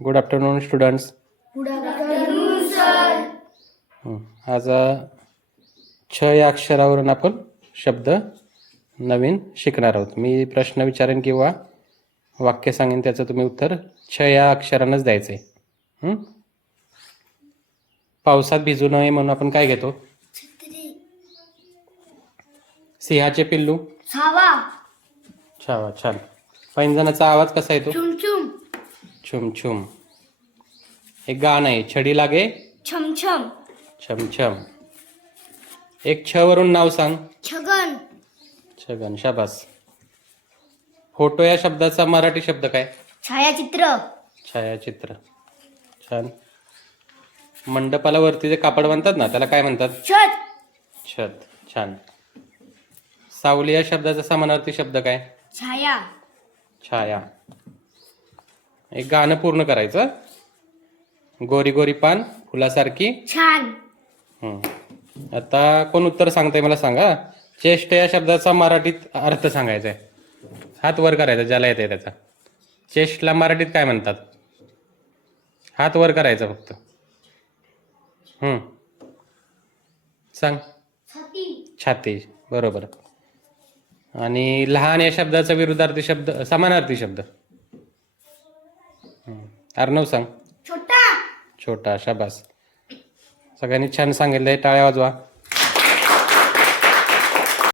Good afternoon students. Good afternoon sir. आज छ या अक्षरावरून आपण शब्द नवीन शिकणार आहोत. मी प्रश्न विचारेन किंवा वाक्य सांगेन, त्याचं तुम्ही उत्तर छ या अक्षरानंच द्यायचं आहे. पावसात भिजू नये म्हणून आपण काय घेतो? छत्री. सिंहाचे पिल्लू छावा. छावा. छान. पैंजणाचा आवाज कसा येतो? चुमचुम. छुम छुम. एक गाणं आहे, छडी लागे छमछम. छमछम. एक छ वरून नाव सांग. छगन. छगन. शाबास. फोटो या शब्दाचा मराठी शब्द काय? छायाचित्र. छायाचित्र. छान. मंडपाला वरती जे कापड बांधतात ना, त्याला काय म्हणतात? छत. छत. छान. सावली या शब्दाचा समानार्थी शब्द काय? छाया. छाया. एक गाणं पूर्ण करायचं. गोरी गोरी पान फुलासारखी. छान. आता कोण उत्तर सांगताय मला सांगा. चेष्ट या शब्दाचा मराठीत अर्थ सांगायचा आहे. हात वर करायचा ज्याला येते त्याचा. चेष्टला मराठीत काय म्हणतात? हात वर करायचा फक्त. सांग. छाती. छाती. बरोबर. आणि लहान या शब्दाचा विरुद्धार्थी शब्द, समानार्थी शब्द. अर्णव सांग. छोटा. छोटा. शाबास. सगळ्यांनी छान सांगितलंय, टाळ्या वाजवा.